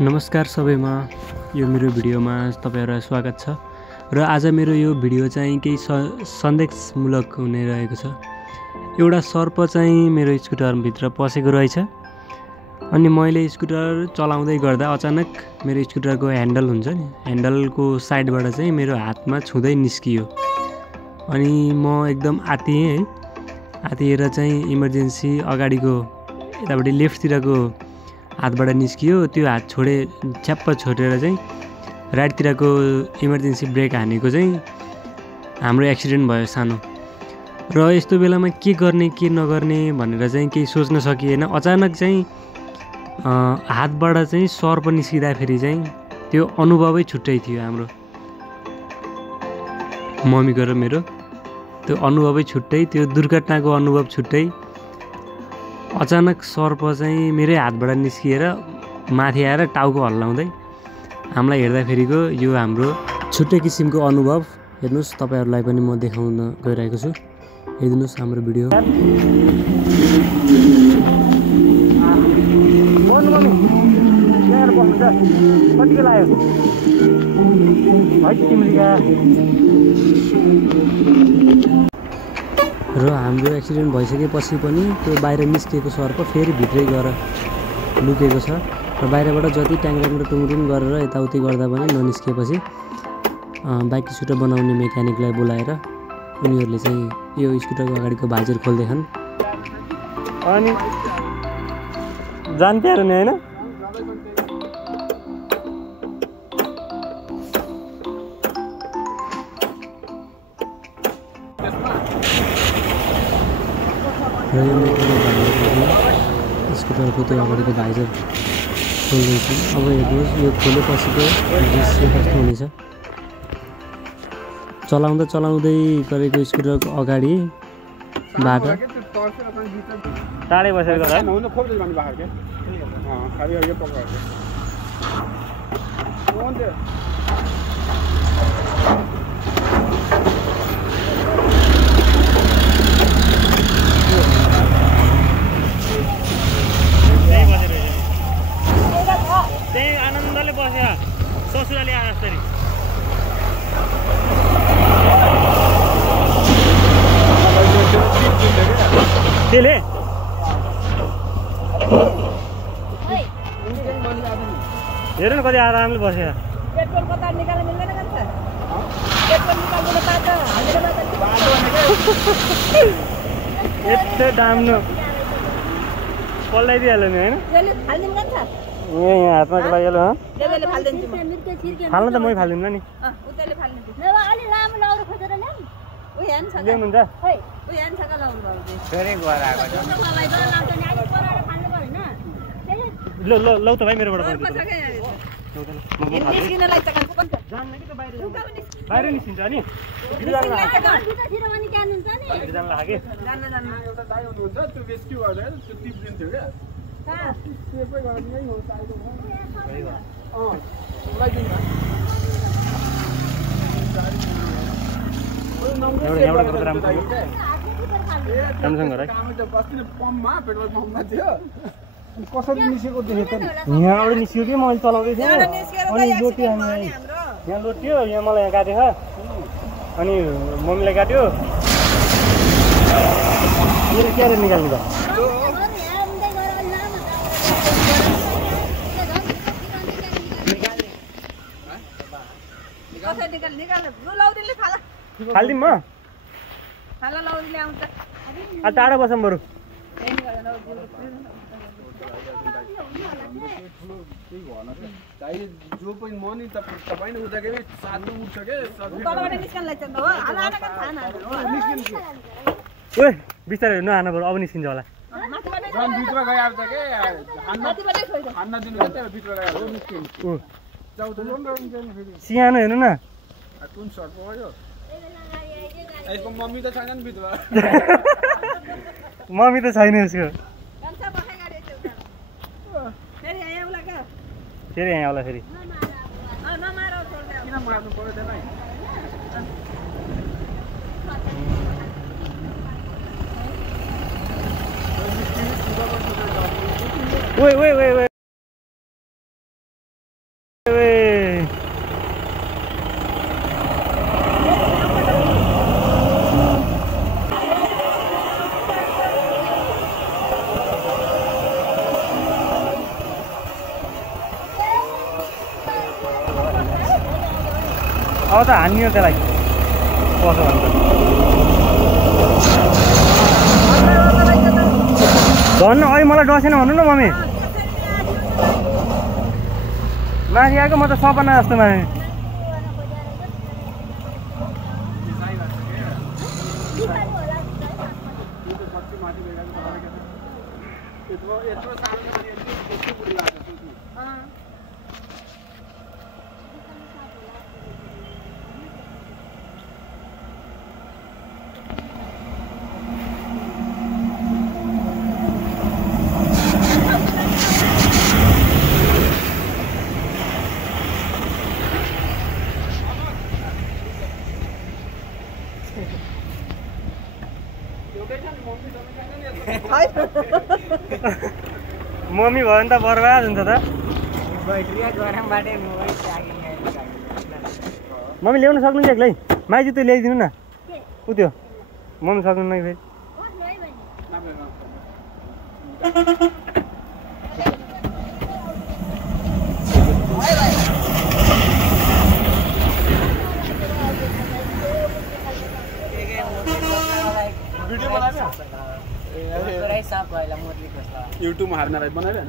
नमस्कार सबैमा यो मेरो भिडियोमा तपाईहरुलाई स्वागत छ र आज मेरो यो भिडियो चाहिँ केही सन्देशमूलक हुने रहेको छ। एउटा सर्प चाहिँ मेरो स्कुटरभित्र पसेको रहेछ अनि मैले स्कुटर चलाउँदै गर्दा अचानक मेरो स्कुटरको ह्यान्डल हुन्छ नि, ह्यान्डलको साइडबाट चाहिँ मेरो हातमा छुँदै निस्कियो अनि म एकदम आत्तिएँ है। आत्तिएर चाहिँ इमर्जेन्सी अगाडिको यतापट्टि लेफ्टतिरको हातबाट निस्कियो, त्यो हात छ्याप्प छोडेर चाहिँ राइटतिरको इमर्जेन्सी ब्रेक हानेको चाहिँ हाम्रो एक्सिडेन्ट भयो सानो। र यस्तो बेलामा के गर्ने के नगर्ने भनेर चाहिँ केही सोच्न सकिएन। अचानक चाहिँ हातबाट चाहिँ सर्प निस्किँदाखेरि चाहिँ त्यो अनुभवै छुट्टै थियो। हाम्रो मम्मीको र मेरो त्यो अनुभवै छुट्टै, त्यो दुर्घटनाको अनुभव छुट्टै। अचानक सर्प चाहिँ मेरै हातबाट निस्किएर माथि आएर टाउको हल्लाउँदै हामीलाई हेर्दाखेरिको यो हाम्रो छुट्टै किसिमको अनुभव। हेर्नुस्, तपाईहरुलाई पनि म देखाउन गइरहेको छु, हेर्दिनुस् हाम्रो भिडियो। र हाम्रो एक्सिडेन्ट भइसकेपछि पनि त्यो बाहिर निस्किएको सर्प फेरि भित्रै गएर लुकेको छ र बाहिरबाट जति ट्याङट्याङ र टुङटुङ गरेर यताउति गर्दा पनि ननिस्किएपछि बाइक स्कुटर बनाउने मेकानिकलाई बोलाएर उनीहरूले चाहिँ यो स्कुटरको अगाडिको भाइजर खोल्दैछन् अनि जान्थ्यो नि हैन। र यो मेकानिक स्कुटरको त्यो अगाडिको भाइजर खोल्दैछ। अब हेर्नुहोस्, यो खोलेपछिको दृश्य कस्तो हुनेछ। चलाउँदै गरेको स्कुटरको अगाडि बाटो टाढै बसेर गर्दा त्यही आनन्दले बस्यो ससुराले आजसरी। त्यसले हेर न कति आरामले बस्यो। यस्तो डाम्नु पल्लाइदिइहाल्यो नि होइन। यहाँ हातमा के लाग्यो फाल्नु त मै फालिदिनु नि। ल्याउनुहुन्छ लौ त भाइ मेरोबाट बाहिर निस्किन्छ नि कसरी निस्केको देखेको यहाँबाट निस्क्यो कि मैले चलाउँदै थिएँ अनि लोटियो। यहाँ लोटियो, यहाँ मलाई यहाँ काटेछ अनि मम्मीलाई काट्यो। मेरो क्यारे निकाल्नु त फालिदिउँ म टाढा बसौँ बरु। जो पनि म नि तपाईँ नै उठ्दाखेरि सातो उठ्छ के ओए बिस्तारै नहानु बरु, अब निस्किन्छ होला। भित्र गइहाल्छ के खाना दिनु भित्र सियानो हेर्नु न कुन सर्प हो यो। यसको मम्मी त छैन नि भित्र। मम्मी त छैन यसको। फेरि यहाँ होला फेरि किन मार्नु पर्यो त्यसलाई। ओए अब त हान्यो त्यसलाई कसो भन्छ धन्न अहिले मलाई डसेन भन्नु न मम्मी माथि आएको म त सपना जस्तो माने मम्मी भयो भने त बर्बाद हुन्छ त मम्मी ल्याउन सक्नुहुन्छ एक्लै माइजू त्यो ल्याइदिनु न उ त्यो मम्मी सक्नुहुन्न कि फेरि युट्युबमा हाल्न बनाइरह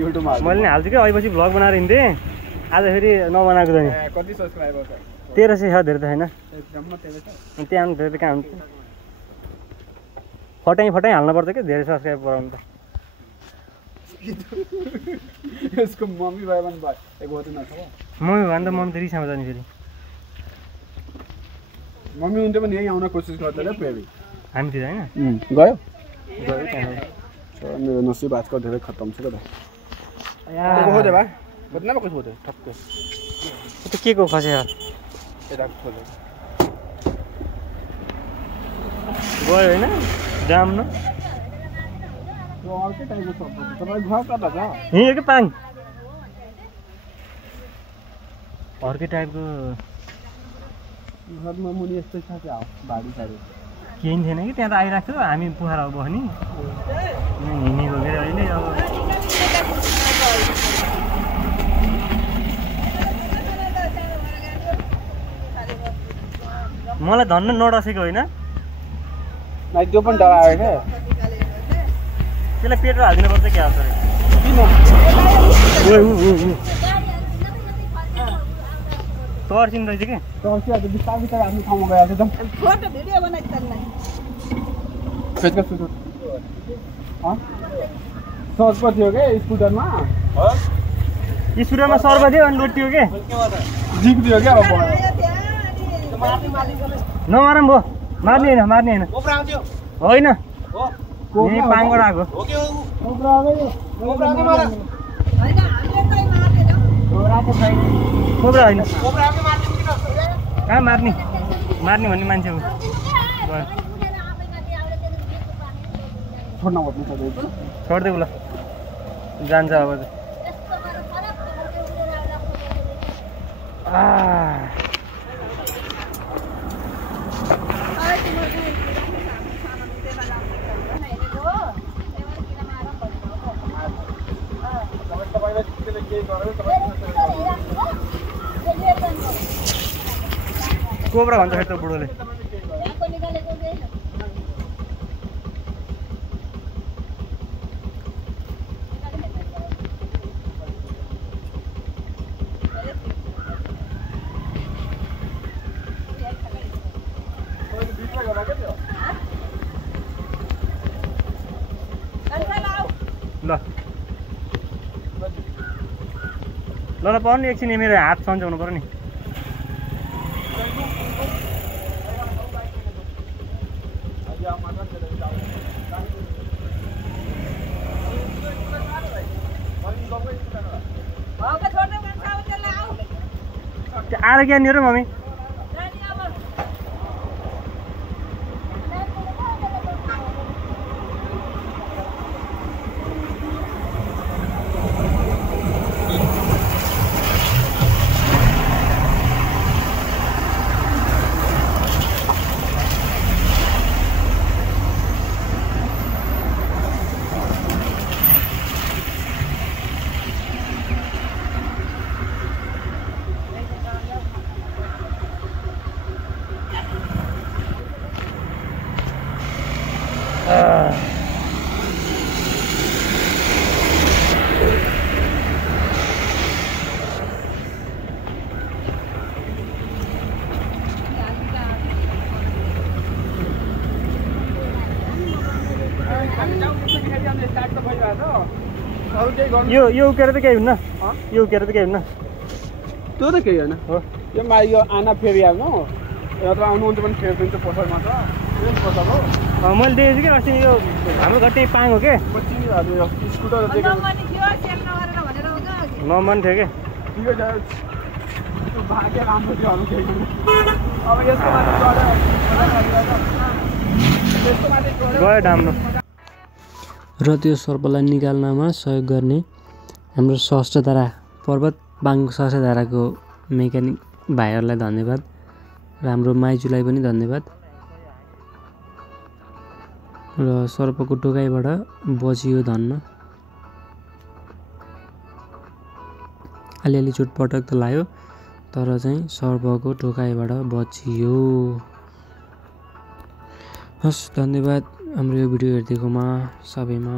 युट्युबमा मैले नि हाल्छु कि अहिलेपछि भ्लग बनाएर हिँड्थेँ आज फेरि नबनाएको त नि कति सब्सक्राइबर छ 1300 छ धेरै त छैन एकदम धेरै छ त्यहाँ धेरै कहाँ हुन्छ फटाइ हाल्नुपर्छ कि धेरै सब्सक्राइब गराउनु त यसको मम्मी भयो भने भयो एक होते न मम्मी भयो भने त मम्मी त रिसाउँछ नि फेरि मम्मी हुन्थ्यो भने यहीँ आउन कोसिस गर्दैन फेरि हामीतिर होइन गयो त्यहाँ मेरो नसिब आजकल धेरै खत्तम छ क्या हो दे भाइ बदनाम कुछ होते ठक्क त्यो के को खसे यार यता खोले गयो होइन जाम न यो अर्कै टाइपको शब्द छ तपाईँ घर कता छ हिँड्यो कि पाङ अर्कै टाइपको घरमा मुनि यस्तै छ क्या बाडी साडी केही थिएन कि त्यहाँ त आइरहेको थियो हामी पोखरा बस्ने हिँडेको के अहिले अब मलाई धन्न नडसेको होइन त्यो पनि डर आयो क्या त्यसलाई पेट्रोल हालिदिनु पर्छ क्या सर तर्सिनु रहेछ कि बिस्तारै बिस्तारै आफ्नो ठाउँमा गएको छ फोटो भिडियो बनाइदिनु सर्च थियो क्या स्कुटरमा स्कुटरमा सर्व थियो अनि लोटियो के जिप थियो क्या अब नमारौँ भयो मार्ने होइन होइन यहीँ पाङबाट आएको कोब्रा होइन कहाँ मार्ने भन्ने मान्छे हो छोडिदेऊ ल जान्छ अब कोब्रा भन्छ फेरि त बुढोले ल ल पाउनु एकछिन मेरो हात सन्चाउनु पर्यो नि आएर क्या नि र मम्मी अरू केही गर्नु यो उकेर त केही हुन्न यो उकेर त केही हुन्न त्यो त केही होइन हो यो आना फेरि आउनु या त आउनुहुन्छ भने फेरि दिन्छ पोखरमा त पोखर हो मैले देखेको छु कि अस्ति यो हाम्रो घर त्यही पाङ हो के स्कुटर नम्बर थियो कि ठिकै छ भाग्य राम्रो थियो अरू केही अब यसको माथि गयो डाम्रो र त्यो सर्पलाई निकाल्नमा सहयोग गर्ने हाम्रो सहस्त्रधारा पर्वत बाङको सहस्त्रधाराको मेकानिक भाइहरूलाई धन्यवाद र हाम्रो माइजूलाई पनि धन्यवाद र सर्पको टोकाइबाट बचियो धन्न अलिअलि चोटपटक त लाग्यो तर चाहिँ सर्पको टोकाइबाट बचियो हस् धन्यवाद हाम्रो यो भिडियो हेरिदिएकोमा सबैमा